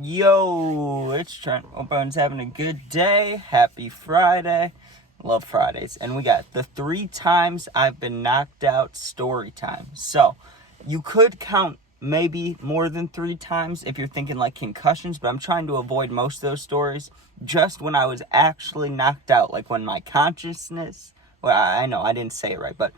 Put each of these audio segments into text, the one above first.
Yo, it's Trent. Hope everyone's having a good day. Happy Friday. Love Fridays. And we got the 3 times I've been knocked out story time. So, you could count maybe more than 3 times if you're thinking like concussions, but I'm trying to avoid most of those stories just when I was actually knocked out, like when my consciousness, well, I know I didn't say it right, but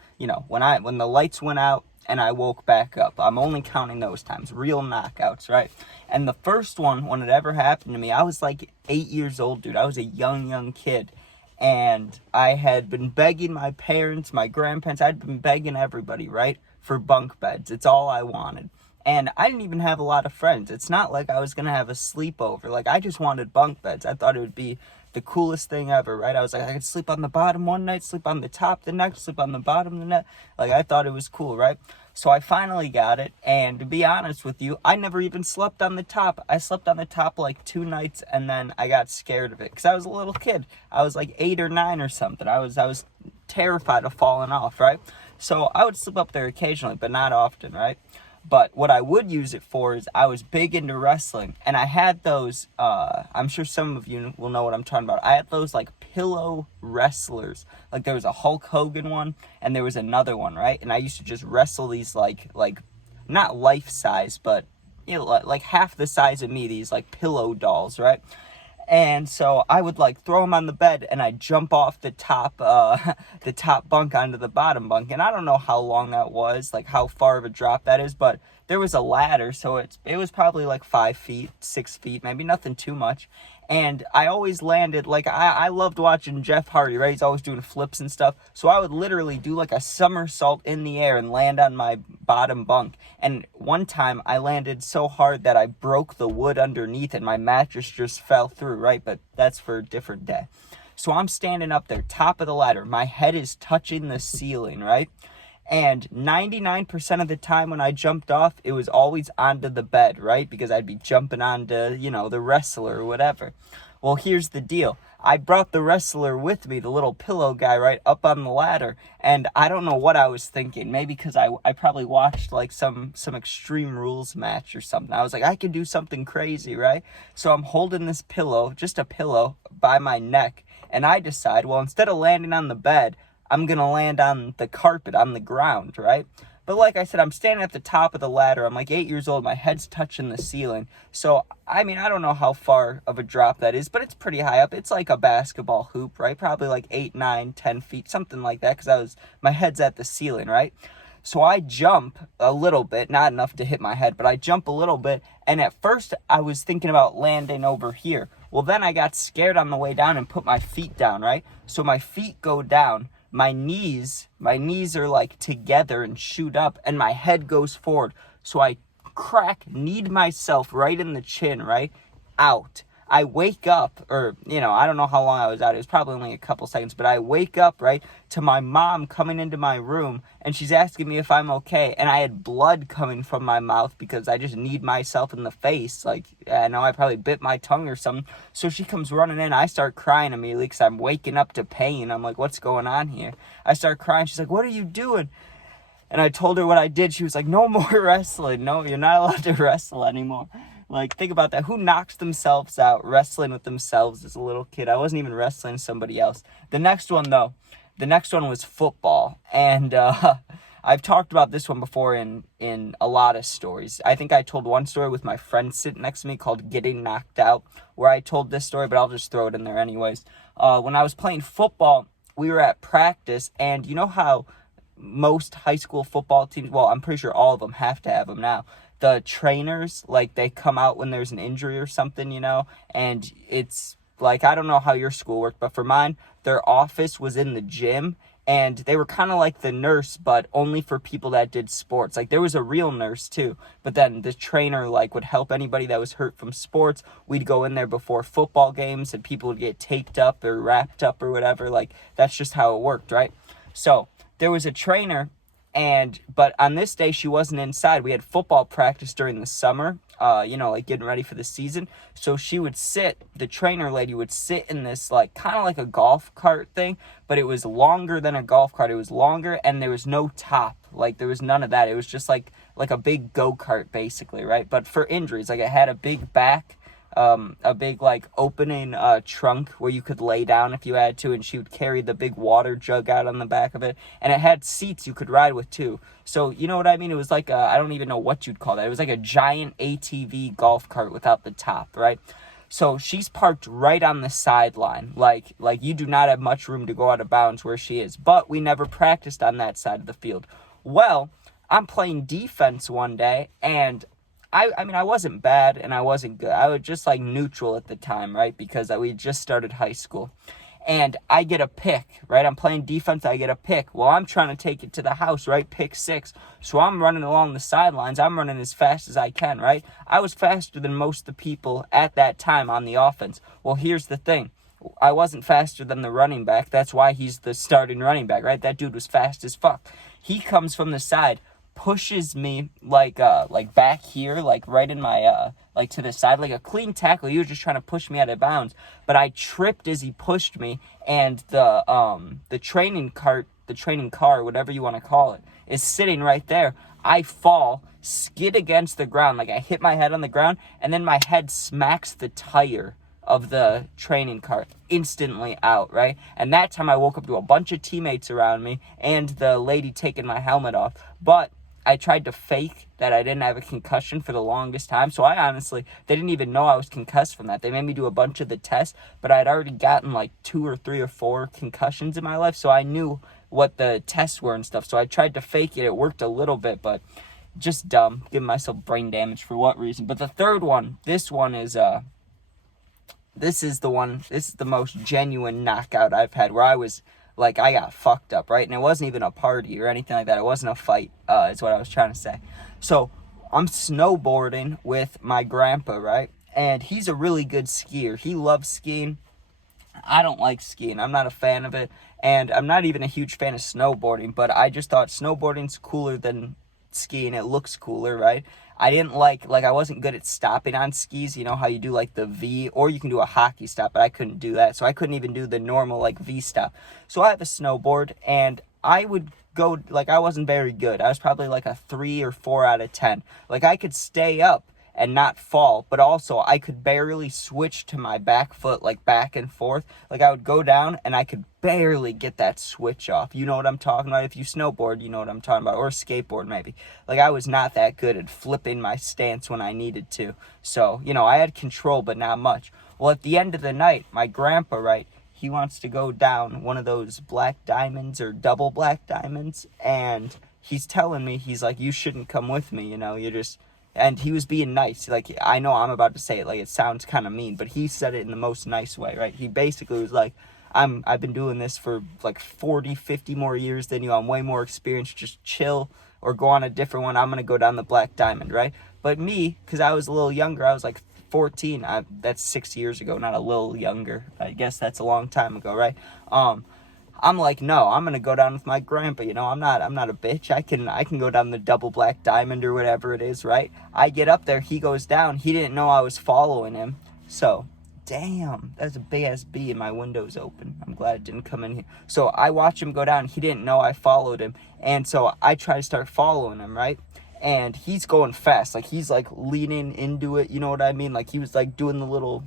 when the lights went out and I woke back up. I'm only counting those times, real knockouts, right? And the first one, when it ever happened to me, I was like 8 years old, dude. I was a young kid. And I had been begging my parents, my grandparents, I'd been begging everybody, right? For bunk beds. It's all I wanted. And I didn't even have a lot of friends. It's not like I was going to have a sleepover. Like, I just wanted bunk beds. I thought it would be the coolest thing ever, right? I was like, I could sleep on the bottom one night, sleep on the top the next, sleep on the bottom the next. Like, I thought it was cool, right? So I finally got it, and to be honest with you, I never even slept on the top. I slept on the top like 2 nights, and then I got scared of it, because I was a little kid. I was like 8 or 9 or something. I was terrified of falling off, right? So I would sleep up there occasionally, but not often, right? But what I would use it for is I was big into wrestling, and I had those, I'm sure some of you will know what I'm talking about. I had those like pillow wrestlers. Like there was a Hulk Hogan one, and there was another one, right? And I used to just wrestle these like not life size, but like half the size of me, these like pillow dolls, right? And so I would like throw them on the bed, and I'd jump off the top the top bunk onto the bottom bunk. And I don't know how long that was, like how far of a drop that is, but there was a ladder, so it was probably like 5 feet, 6 feet, maybe nothing too much. And I always landed, like, I loved watching Jeff Hardy, right? He's always doing flips and stuff. So I would literally do like a somersault in the air and land on my bottom bunk. And one time I landed so hard that I broke the wood underneath and my mattress just fell through, right? But that's for a different day. So I'm standing up there, top of the ladder. My head is touching the ceiling, right? And 99% of the time when I jumped off, it was always onto the bed, right? Because I'd be jumping onto, the wrestler or whatever. Well, here's the deal. I brought the wrestler with me, the little pillow guy, right, up on the ladder. And I don't know what I was thinking. Maybe because I probably watched like some Extreme Rules match or something. I was like, I can do something crazy, right? So I'm holding this pillow, just a pillow, by my neck. And I decide, well, instead of landing on the bed, I'm going to land on the carpet, on the ground, right? But like I said, I'm standing at the top of the ladder. I'm like 8 years old. My head's touching the ceiling. So, I mean, I don't know how far of a drop that is, but it's pretty high up. It's like a basketball hoop, right? Probably like 8, 9, 10 feet, something like that, because my head's at the ceiling, right? So I jump a little bit, not enough to hit my head, but I jump a little bit. And at first I was thinking about landing over here. Well, then I got scared on the way down and put my feet down, right? So my feet go down. My knees are like together and shoot up, and my head goes forward. So I kneed myself right in the chin, right? Out. I wake up, or, I don't know how long I was out. It was probably only a couple seconds, but I wake up, right, to my mom coming into my room, and she's asking me if I'm okay. And I had blood coming from my mouth because I just kneed myself in the face. Like, I know I probably bit my tongue or something. So she comes running in. I start crying immediately because I'm waking up to pain. I'm like, what's going on here? I start crying. She's like, what are you doing? And I told her what I did. She was like, no more wrestling. No, you're not allowed to wrestle anymore. Like, think about that. Who knocks themselves out wrestling with themselves as a little kid? I wasn't even wrestling somebody else. The next one was football. And I've talked about this one before in a lot of stories. I think I told one story with my friend sitting next to me called Getting Knocked Out, where I told this story, but I'll just throw it in there anyways. When I was playing football, we were at practice, and you know how most high school football teams, well, I'm pretty sure all of them have to have them now, the trainers, like, they come out when there's an injury or something, and it's like, I don't know how your school worked, but for mine, their office was in the gym, and they were kind of like the nurse, but only for people that did sports. Like, there was a real nurse too, but then the trainer like would help anybody that was hurt from sports. We'd go in there before football games, and people would get taped up or wrapped up or whatever. Like, that's just how it worked, right? So there was a trainer, but on this day she wasn't inside. We had football practice during the summer, like getting ready for the season. So the trainer lady would sit in this like kind of like a golf cart thing, but it was longer than a golf cart. It was longer, and there was no top. Like, there was none of that. It was just like a big go-kart basically, right? But for injuries, like, it had a big back a big like opening trunk where you could lay down if you had to, and she would carry the big water jug out on the back of it, and it had seats you could ride with too. So you know what I mean? It was like I don't even know what you'd call that. It was like a giant ATV golf cart without the top, right? So she's parked right on the sideline. Like you do not have much room to go out of bounds where she is. But we never practiced on that side of the field. Well, I'm playing defense one day, and I mean, I wasn't bad and I wasn't good. I was just like neutral at the time, right? Because we just started high school. And I get a pick, right? I'm playing defense, I get a pick. Well, I'm trying to take it to the house, right? Pick 6. So I'm running along the sidelines. I'm running as fast as I can, right? I was faster than most of the people at that time on the offense. Well, here's the thing. I wasn't faster than the running back. That's why he's the starting running back, right? That dude was fast as fuck. He comes from the side, pushes me like back here, like right in my like to the side, like a clean tackle. He was just trying to push me out of bounds, but I tripped as he pushed me, and the training car, whatever you want to call it, is sitting right there. I fall, skid against the ground, like I hit my head on the ground, and then my head smacks the tire of the training cart, instantly out, right? And that time I woke up to a bunch of teammates around me and the lady taking my helmet off. But I tried to fake that I didn't have a concussion for the longest time. So I honestly, they didn't even know I was concussed from that. They made me do a bunch of the tests, but I'd already gotten like 2 or 3 or 4 concussions in my life. So I knew what the tests were and stuff. So I tried to fake it. It worked a little bit, but just dumb. Giving myself brain damage for what reason? But the third one, this is the most genuine knockout I've had, where I was like, I got fucked up, right? And it wasn't even a party or anything like that. It wasn't a fight, is what I was trying to say. So I'm snowboarding with my grandpa, right? And he's a really good skier. He loves skiing. I don't like skiing. I'm not a fan of it. And I'm not even a huge fan of snowboarding, but I just thought snowboarding's cooler than skiing. It looks cooler, right? I didn't like I wasn't good at stopping on skis. You know how you do like the V, or you can do a hockey stop, but I couldn't do that. So I couldn't even do the normal like V stop. So I have a snowboard, and I would go, like, I wasn't very good. I was probably like a 3 or 4 out of 10. Like, I could stay up and not fall, but also I could barely switch to my back foot, like back and forth. Like, I would go down and I could barely get that switch off. You know what I'm talking about? If you snowboard, you know what I'm talking about, or skateboard maybe. Like, I was not that good at flipping my stance when I needed to. So, you know, I had control, but not much. Well, at the end of the night, my grandpa, right, he wants to go down one of those black diamonds or double black diamonds, and he's telling me, he's like, you shouldn't come with me, you know, you're just... And he was being nice. Like, I know I'm about to say it, like, it sounds kind of mean, but he said it in the most nice way, right? He basically was like, I've been doing this for like 40, 50 more years than you. I'm way more experienced. Just chill or go on a different one. I'm going to go down the black diamond, right? But me, because I was a little younger, I was like 14. That's 6 years ago, not a little younger. I guess that's a long time ago, right? I'm like, no, I'm gonna go down with my grandpa. You know, I'm not a bitch. I can go down the double black diamond or whatever it is, right? I get up there, he goes down. He didn't know I was following him. So, damn, that's a big ass bee and my window's open. I'm glad it didn't come in here. So I watch him go down. He didn't know I followed him, and so I try to start following him, right? And he's going fast, like he's like leaning into it. You know what I mean? Like he was like doing the little.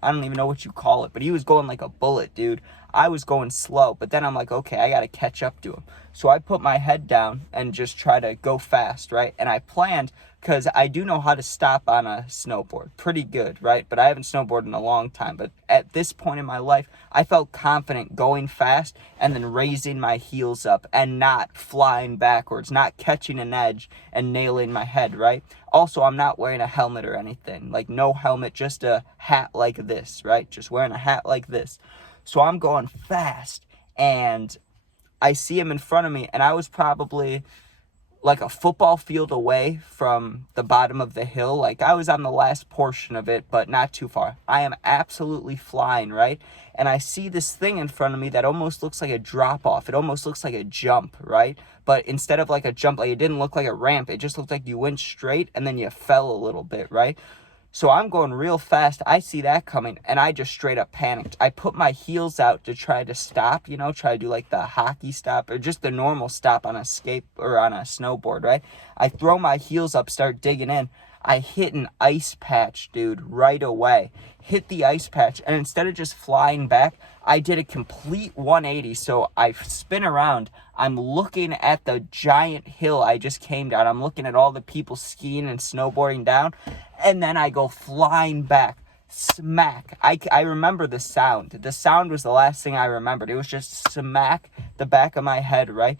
I don't even know what you call it, but he was going like a bullet, dude. I was going slow, but then I'm like, okay, I gotta catch up to him. So I put my head down and just try to go fast, right? And I planned, because I do know how to stop on a snowboard pretty good, right? But I haven't snowboarded in a long time. But at this point in my life, I felt confident going fast and then raising my heels up and not flying backwards, not catching an edge and nailing my head, right? Also, I'm not wearing a helmet or anything. Like, no helmet, just a hat like this, right? Just wearing a hat like this. So I'm going fast, and I see him in front of me, and I was probably like a football field away from the bottom of the hill. Like, I was on the last portion of it, but not too far. I am absolutely flying, right? And I see this thing in front of me that almost looks like a drop-off. It almost looks like a jump, right? But instead of like a jump, like, it didn't look like a ramp. It just looked like you went straight and then you fell a little bit, right? So I'm going real fast. I see that coming, and I just straight up panicked. I put my heels out to try to stop, you know, try to do like the hockey stop or just the normal stop on a skate or on a snowboard, right? I throw my heels up, start digging in. I hit an ice patch, dude, right away. Hit the ice patch, and instead of just flying back, I did a complete 180. So I spin around. I'm looking at the giant hill I just came down. I'm looking at all the people skiing and snowboarding down, and then I go flying back. Smack. I remember the sound. The sound was the last thing I remembered. It was just smack the back of my head, right?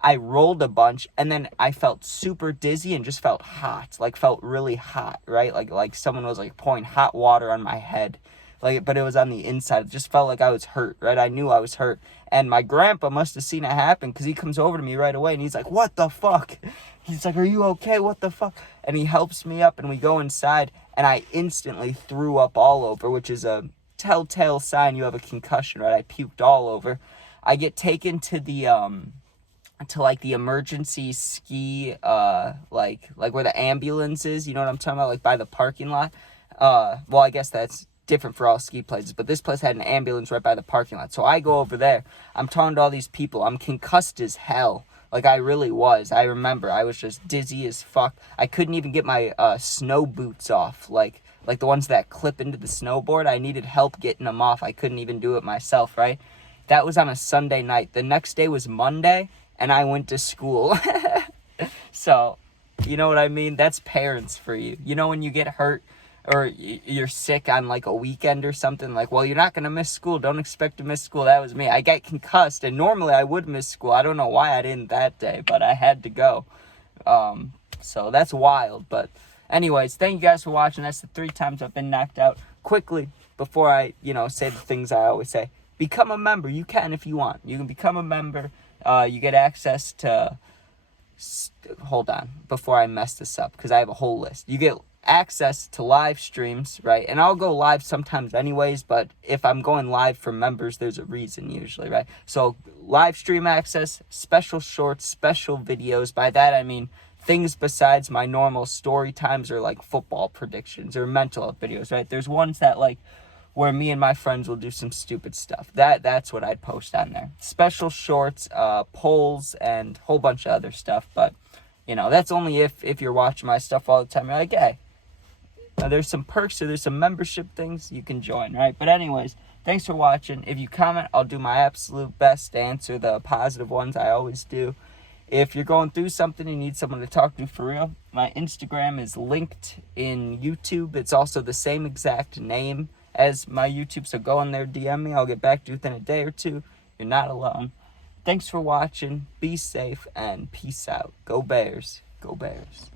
I rolled a bunch, and then I felt super dizzy and just felt hot, like felt really hot, right? Like someone was like pouring hot water on my head, like, but it was on the inside. It just felt like I was hurt, right? I knew I was hurt, and my grandpa must have seen it happen because he comes over to me right away and he's like, "What the fuck?" He's like, "Are you okay? What the fuck?" And he helps me up, and we go inside, and I instantly threw up all over, which is a telltale sign you have a concussion, right? I puked all over. I get taken to the like the emergency ski like where the ambulance is, you know what I'm talking about, like by the parking lot. Well, I guess that's different for all ski places, but this place had an ambulance right by the parking lot. So I go over there. I'm talking to all these people. I'm concussed as hell. Like, I really was. I remember I was just dizzy as fuck. I couldn't even get my snow boots off, like the ones that clip into the snowboard. I needed help getting them off. I couldn't even do it myself, right? That was on a Sunday night. The next day was Monday, and I went to school. So, you know what I mean? That's parents for you. You know when you get hurt or you're sick on like a weekend or something, like, well, you're not going to miss school. Don't expect to miss school. That was me. I got concussed, and normally I would miss school. I don't know why I didn't that day, but I had to go. So that's wild. But anyways, thank you guys for watching. That's the 3 times I've been knocked out. Quickly, before I, say the things I always say, become a member. You can if you want. You can become a member. You get access to... Hold on, before I mess this up, because I have a whole list. You get access to live streams, right? And I'll go live sometimes anyways, but if I'm going live for members, there's a reason usually, right? So live stream access, special shorts, special videos. By that I mean things besides my normal story times or like football predictions or mental health videos, right? There's ones that like where me and my friends will do some stupid stuff. That's what I'd post on there. Special shorts, polls, and a whole bunch of other stuff. But, that's only if you're watching my stuff all the time. You're like, hey, there's some perks or there's some membership things you can join, right? But anyways, thanks for watching. If you comment, I'll do my absolute best to answer the positive ones. I always do. If you're going through something and you need someone to talk to for real, my Instagram is linked in YouTube. It's also the same exact name as my YouTube, so go in there, DM me. I'll get back to you within a day or two. You're not alone. Thanks for watching. Be safe and peace out. Go Bears. Go Bears.